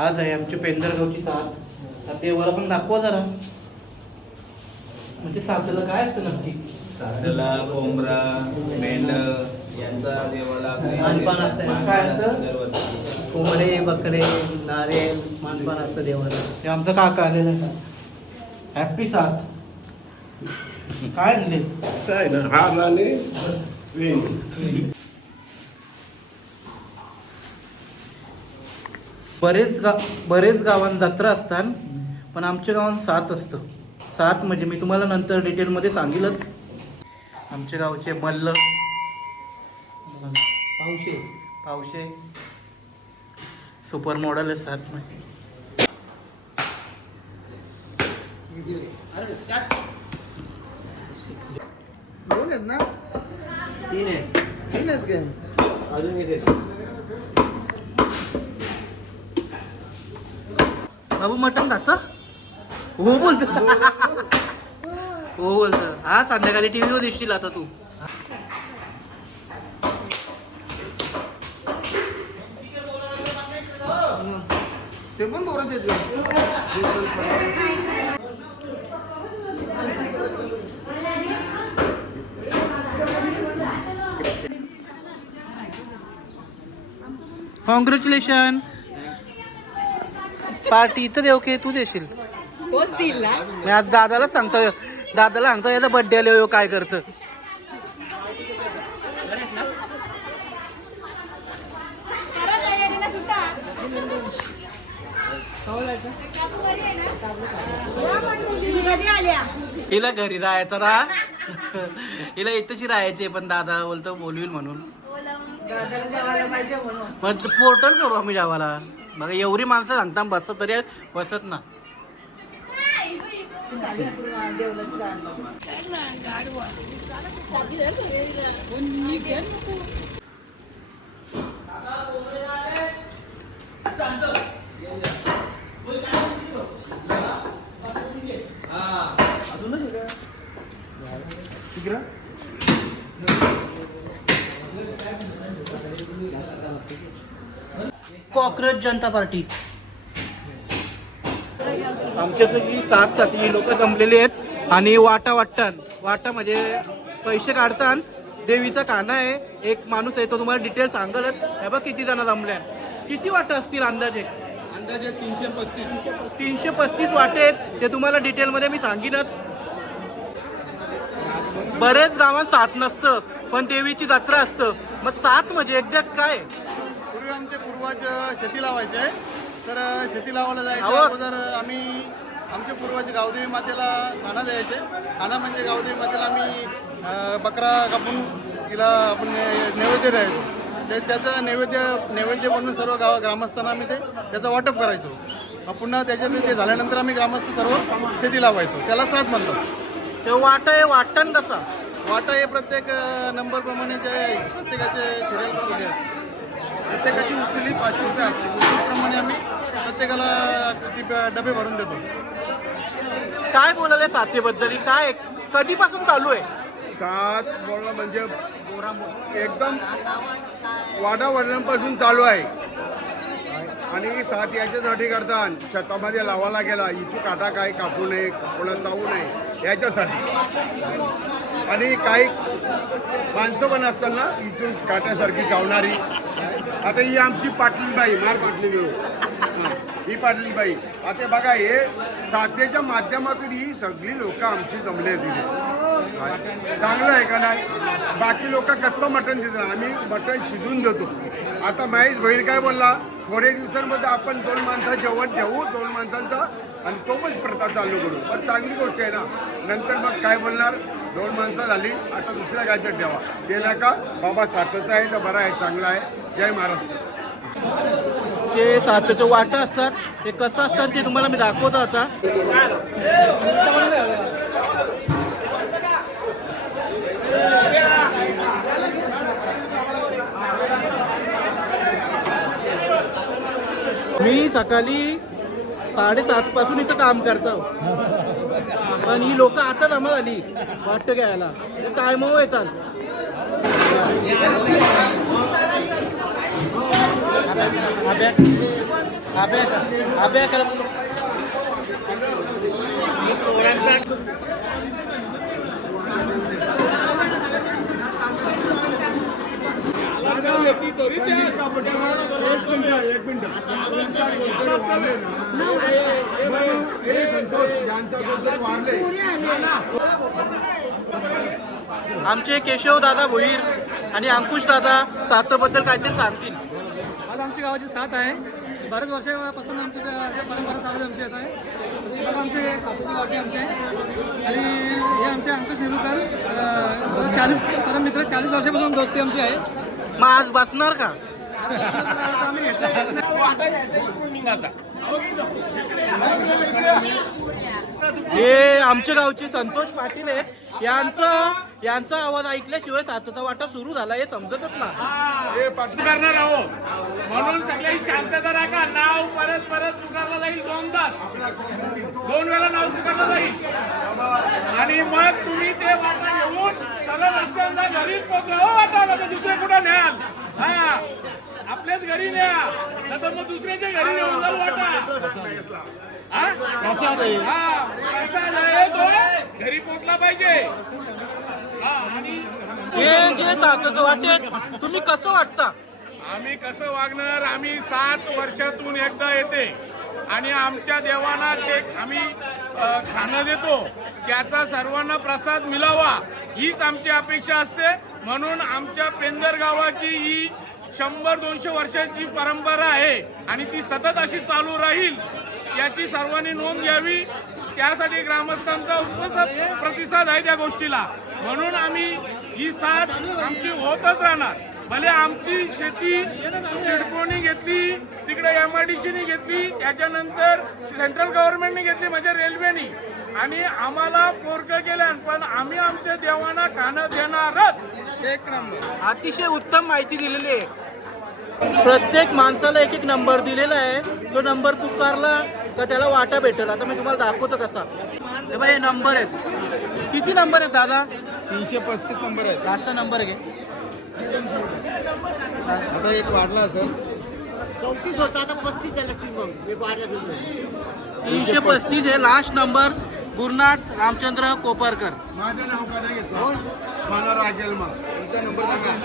आज आहे आमची पेंढरगावची साथ. तर देवाला पण दाखवा जरा. म्हणजे साथला काय असतं नक्की? साथला कोंबडा मेंढ यांचा देवाला मानपान असतं. काय असतं? कोंबडे बकरे नारळ मानपान असतं देवाला. ते आमचा काका आलेला आहे. हॅपी साथ. काय आणले? काय ना हार आले वेणी. बरेच गावांत जत्रा असतात, पण आमच्या गावात साथ असतं. साथ म्हणजे मी तुम्हाला नंतर डिटेलमध्ये सांगेलच. आमच्या गावचे मल्ल पावशे सुपर मॉडेल आहे साथ मध्ये. दोन आहेत ना? तीन आहेत का? अजून इथे बाबू मटण खाता? हो बोलतो. हो बोलतो. हा संध्याकाळी टीव्हीवर दिसशील आता तू. ते पण बोलत येते. कॉंग्रॅच्युलेशन. पार्टी इथं देऊ की तू देशील? मी आज दादाला सांगतो याचा बर्थडे आलो काय करतं. हिला घरी राहायचं ना. हिला इथंची राहायची पण दादा बोलतो बोलवील म्हणून. मग पोर्टल करू आम्ही जेवायला. बघा एवढी माणसं सांगता बसत तरी बसत ना. कॉक्रोच जनता पार्टी. आमच्यातली 7 लोक जमलेली आहेत आणि वाटा म्हणजे पैसे काढतात. देवीचा काना आहे. एक माणूस आहे तो तुम्हाला डिटेल सांगलच. हे बघ किती जण जमल्या. किती वाटा असतील अंदाजे? 335 वाटे आहेत. ते तुम्हाला डिटेलमध्ये मी सांगीनच. बरेच गावात साथ नसतं पण देवीची जत्रा असतं. मग साथ म्हणजे एक्झॅक्ट काय? पूर्वी आमचे पूर्वज शेती लावायचे. तर शेती लावायला जायचं अगोदर आम्ही आमचे पूर्वज गावदेवी मातेला खाना द्यायचे. खाना म्हणजे गावदेवी मातेला आम्ही बकरा कापून तिला आपण नैवेद्य द्यायचो. ते त्याचं नैवेद्य बनवून सर्व ग्रामस्थांना आम्ही त्याचं वाटप करायचो. मग पुन्हा त्याच्यात ते झाल्यानंतर आम्ही ग्रामस्थ सर्व शेती लावायचो. त्याला साथ म्हणतात. ते वाटण कसा? वाटा हे प्रत्येक नंबरप्रमाणे प्रत्येकाचे सिरियल केले असते. प्रत्येकाची उचली 5 रुपये असते. त्याप्रमाणे आम्ही प्रत्येकाला डबे भरून देतो. काय बोलायला साथीबद्दल? काय कधीपासून चालू आहे? साथ बोलणं म्हणजे एकदम वाडावडिलांपासून चालू आहे. आणि साथ याच्यासाठी करतात शेतामध्ये लावायला गेला इथू काटा काय कापू नये कोणा चावू नये याच्यासाठी. आणि काही माणसं पण असतात ना इथून काट्यासारखी चावणारी. आता ही आमची पाटलीबाई मार पाटली ही पाटलीबाई. आता बघा हे साथेच्या माध्यमातून ही सगळी लोक आमची जमले तिथे. चांगलं आहे का नाही? बाकी लोक कच्चं मटण देतात. आम्ही मटण शिजवून देतो. आता महेश भैर काय बोलला थोडे दिवसांमध्ये आपण 2 माणसं जेवण ठेवू 2 माणसांचा आणि तो पण प्रथा चालू करू. पण चांगली गोष्ट आहे ना. नंतर मग काय बोलणार 2 माणसं झाली आता दुसऱ्या गायचं ठेवा. ते नका बाबा साथचं आहे तर बरं आहे चांगलं आहे. जय महाराष्ट्र. ते साथचं वाटा असतात ते कसं असतात ते तुम्हाला मी दाखवतो आता. मी सकाळी 7:30 पासून इथं काम करतो. पण ही लोक आता जमा झाली वाटतं घ्यायला. टायमावर येतात. अभ्या करा. आमचे केशव दादा भोईर आणि अंकुश दादा साताबद्दल काहीतरी सांगतील. आज आमच्या गावाची साथ आहे. बऱ्याच वर्षापासून आमची परंपरा चालू आमची येत आहे. बघा आमचे साताची वाटे आमचे आणि हे आमचे अंकुश नेरुरकर 40 परम मित्र 40 वर्षापासून दोस्ती आमची आहे. मग आज बसणार का? आम्ही घेतलं. हे आमच्या गावचे संतोष पाटील आहेत. यांचा आवाज ऐकल्याशिवाय साताचा वाटा सुरू झाला हे समजतच ना. करणार आहोत म्हणून सगळ्यांनी शांतता राखा. नाव परत परत पुकारला जाईल 2 वेळा नाव पुकारलं जाईल आणि मग तुम्ही ते वाटा घेऊन सरळ रस्त्यांना घरीच पोहोचवा. वाटा दुसरे कुठं न्याल. हा आपल्याच घरी न्या तर मग दुसऱ्याच्या घरी नेऊन जाऊ वाटा. घरी पोहोचला पाहिजे. हे जे साताचं वाटेत तुम्ही कसं वाटता? आम्ही कसं वागणार. आम्ही 7 वर्षातून एकदा येते आणि आमच्या देवांना ते आम्ही खाणं देतो. त्याचा सर्वांना प्रसाद मिळावा हीच आमची अपेक्षा असते. म्हणून आमच्या पेंदर गावाची ही 100-200 वर्षाची परंपरा आहे आणि ती सतत अशी चालू राहील याची सर्वांनी नोंद घ्यावी. त्यासाठी ग्रामस्थांचा प्रतिसाद आहे त्या गोष्टीला. म्हणून आम्ही ही साथ आमची होतच राहणार. भले आमची शेती सिडकोनी घेतली, तिकडे MIDCने घेतली, त्याच्यानंतर सेंट्रल गव्हर्नमेंटने घेतली म्हणजे रेल्वेनी आणि आम्हाला पोरकं केलं पण आम्ही आमच्या देवांना खाणं देणारच. एक नंबर. अतिशय उत्तम माहिती दिलेली आहे. प्रत्येक माणसाला एक नंबर दिलेला आहे. तो नंबर पुकारला तर त्याला वाटा भेटेल. आता मी तुम्हाला दाखवतो कसा. हे बाई हे नंबर आहेत. किती नंबर आहेत दादा? 335 नंबर आहे. लास्टचा नंबर घे. आता एक वाढला असेल. 34 होता आता 35 झाला असतील. मग एक वाढला असेल. 335 आहे लास्ट नंबर. गुरुनाथ रामचंद्र कोपरकर. माझं नाव का नाही घेतलं? मला रागेल मग. तुमचा नंबर सांगा.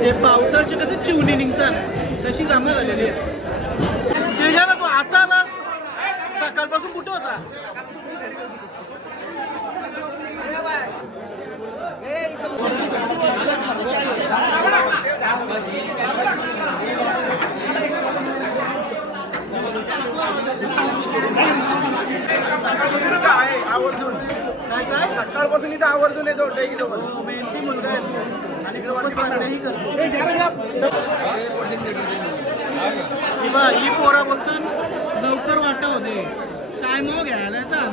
ते पावसाचे कसे चिवणी निघतात तशी जमा झालेली आहे. त्याच्याला तू आता आलास. सकाळपासून कुठे होता? आवर्जून काय काय सकाळपासून इथं आवर्जून येतो. मेहनती मुलगा आहे तू आणि खूपच वाटतही करतो. किंवा ही पोरा बोलतात लवकर वाटा होते काय मग घ्यायला येतात.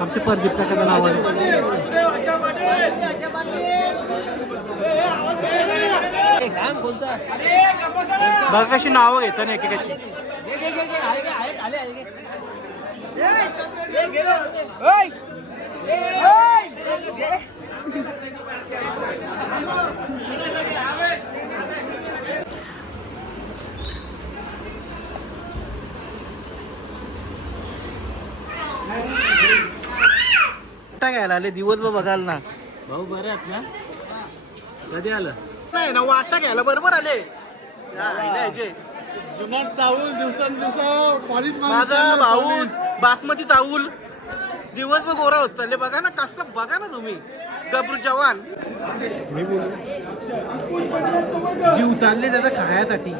आमचे प्रदीप काकाचं नाव आहे. बघा कशी नावं घेतात एकेकाची. घ्यायला आले दिवसभर बघाल ना. भाऊ बरे आहेत ना? कधी आलं? नाही ना वाटा घ्यायला बरोबर आले. जुनाट चावल दिवसांदिवस पॉलिश माझा भाऊ बासमती चावल दिवसभर गोरा होत चालले. बघा ना कसला. बघा ना तुम्ही गब्रू जवान जीव चालले त्याचा खायासाठी.